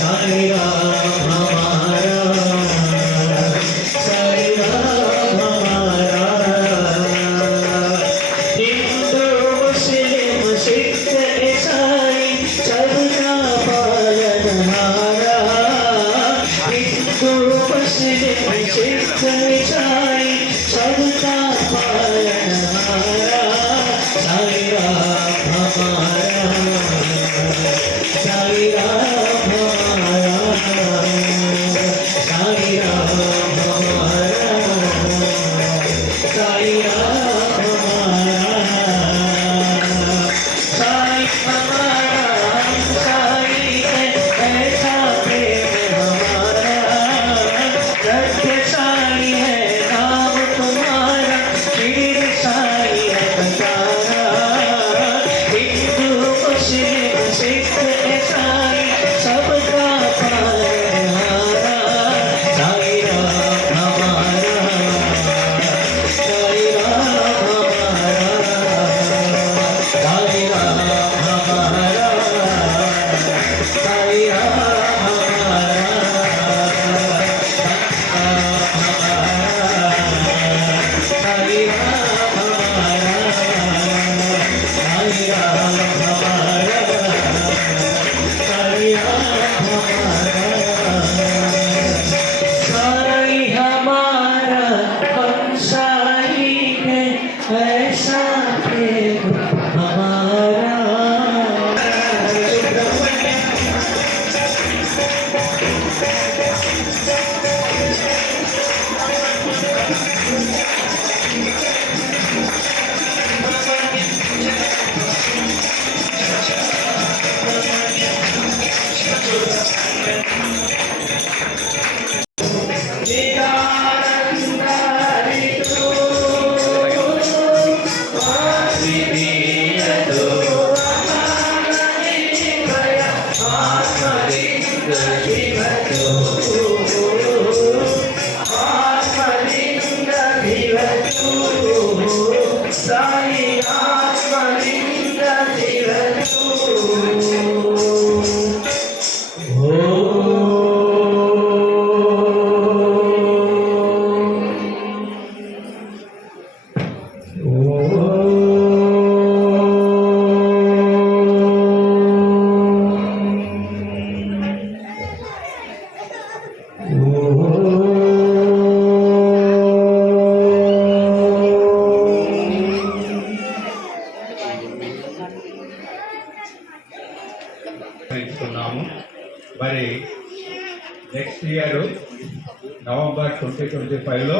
साई राम हमारा, साई राम हमारा। हिंदू मुस्लिम सिख ईसाई सबका पालनहारा, हिंदू मुस्लिम सिख ईसाई सबका पालनहारा। साई राम हमारा, साई राम हमारा, साई राम हमारा, साई राम हमारा। साई हमारा साई है ऐसा प्रेम हमारा, सत्य साई है नाम तुम्हारा, शीर साई है बंजारा। हिंदू मुस्लिम सिख ईसाई सबका पालनहारा। साई राम हमारा, साई राम हमारा, साई राम हमारा, साई राम हमारा, साई राम हमारा, साई राम हमारा, साई राम हमारा। साई हमारा हम साई है ऐसा प्रेम हमारा। साई आत्मलिंग నిర్వహిస్తున్నాము. మరి నెక్స్ట్ ఇయర్ నవంబర్ 2025లో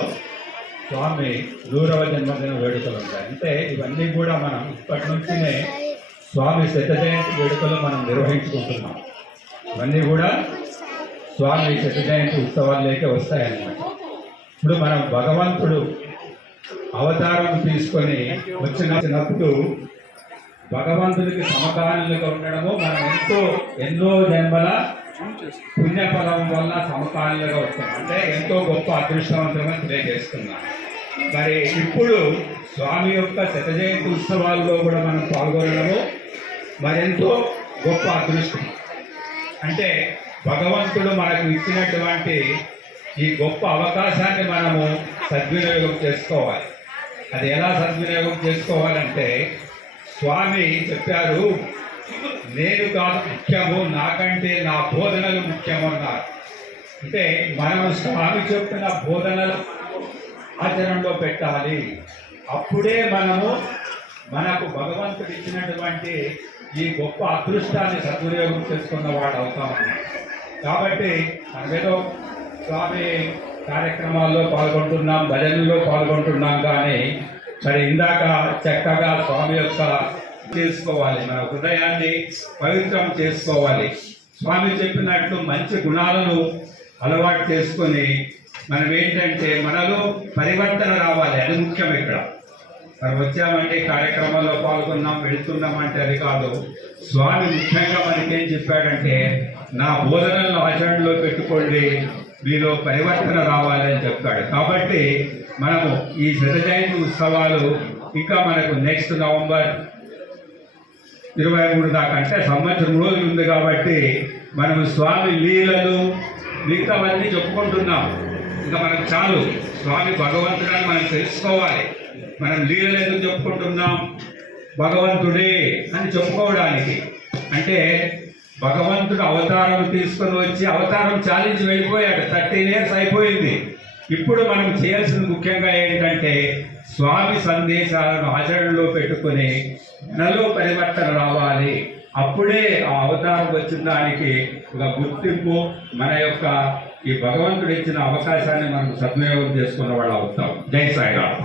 స్వామి 100వ జన్మదిన వేడుకలు ఉంటాయి. అంటే ఇవన్నీ కూడా మనం ఇప్పటి నుంచినే స్వామి శత జయంతి వేడుకలు మనం నిర్వహించుకుంటున్నాం. ఇవన్నీ కూడా స్వామి శత జయంతి ఉత్సవాల్లోకి వస్తాయన్నమాట. ఇప్పుడు మనం భగవంతుడు అవతారం తీసుకొని వచ్చినప్పుడు భగవంతుడికి సమకాలీనంగా ఉండడము మనం ఎన్నో జన్మల పుణ్యఫలం వల్ల సమకాలీనంగా వచ్చాం. అంటే ఎంతో గొప్ప అదృష్టవంతంగా తెలియజేస్తున్నాం. మరి ఇప్పుడు స్వామి యొక్క శత జయంతి ఉత్సవాల్లో కూడా మనం పాల్గొనడము మరెంతో గొప్ప అదృష్టం. అంటే భగవంతుడు మనకు ఇచ్చినటువంటి ఈ గొప్ప అవకాశాన్ని మనము సద్వినియోగం చేసుకోవాలి. అది ఎలా సద్వినియోగం చేసుకోవాలంటే స్వామి చెప్పారు, నేను కాదు ముఖ్యము, నాకంటే నా బోధనలు ముఖ్యము అన్నారు. అంటే మనం స్వామి చెప్పిన బోధనలు ఆచరణలో పెట్టాలి. అప్పుడే మనకు భగవంతుడు ఇచ్చినటువంటి ఈ గొప్ప అదృష్టాన్ని సద్వినియోగం చేసుకున్న వాడు అవుతామని. కాబట్టి మనమేదో స్వామి కార్యక్రమాల్లో పాల్గొంటున్నాం, భజనల్లో పాల్గొంటున్నాం, కానీ మరి ఇందాక చక్కగా స్వామి యొక్క చేసుకోవాలి, మన హృదయాన్ని పవిత్రం చేసుకోవాలి. స్వామి చెప్పినట్లు మంచి గుణాలను అలవాటు చేసుకొని మనం ఏంటంటే మనలో పరివర్తన రావాలి. అది ముఖ్యం. ఇక్కడ మరి వచ్చామంటే కార్యక్రమాల్లో పాల్గొన్నాం, వెళుతున్నామంటే అది కాదు. స్వామి ముఖ్యంగా మనకేం చెప్పాడంటే, నా బోధనలను ఆచరణలో పెట్టుకోండి, మీలో పరివర్తన రావాలని చెప్పాడు. కాబట్టి మనము ఈ శత జయంతి ఉత్సవాలు ఇంకా మనకు నెక్స్ట్ నవంబర్ 23 దాకా అంటే సంవత్సరం రోజులు ఉంది కాబట్టి మనం స్వామి లీలలు మిగతావన్నీ చెప్పుకుంటున్నాం. ఇంకా మనకు చాలు. స్వామి భగవంతుడని మనం తెలుసుకోవాలి. మనం లీలలు ఎందుకు చెప్పుకుంటున్నాం? భగవంతుడే అని చెప్పుకోవడానికి. అంటే భగవంతుడు అవతారం తీసుకొని వచ్చి అవతారం చాలించి వెళ్ళిపోయాడు. 13 years అయిపోయింది. ఇప్పుడు మనం చేయాల్సింది ముఖ్యంగా ఏంటంటే స్వామి సందేశాలను ఆచరణలో పెట్టుకొని మనలో పరివర్తన రావాలి. అప్పుడే ఆ అవతారం వచ్చిన దానికి ఒక గుర్తింపు, మన యొక్క ఈ భగవంతుడు ఇచ్చిన అవకాశాన్ని మనం సద్వినియోగం చేసుకున్న వాళ్ళు అవుతాం. జై సాయిరామ్.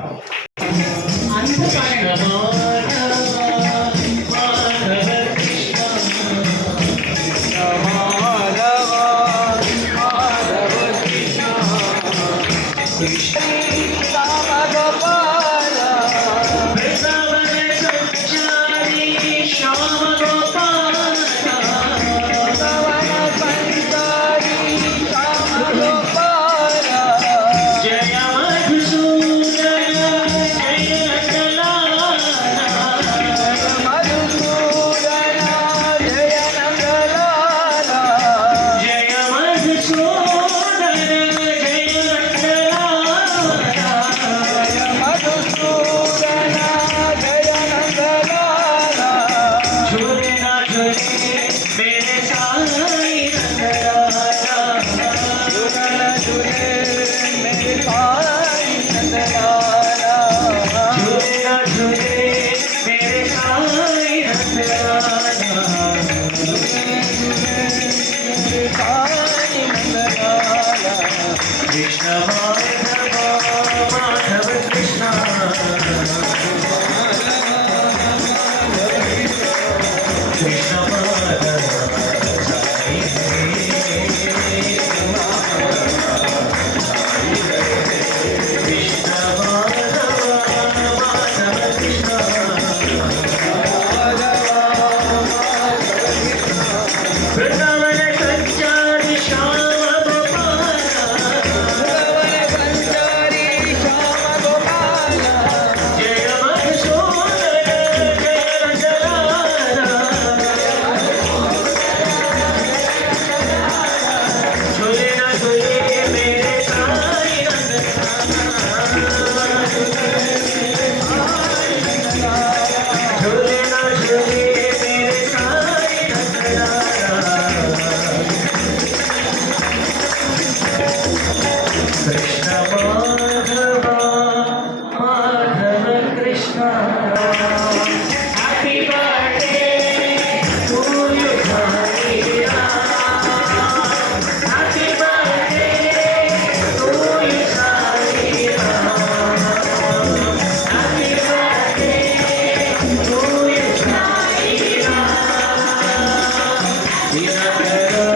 Yeah.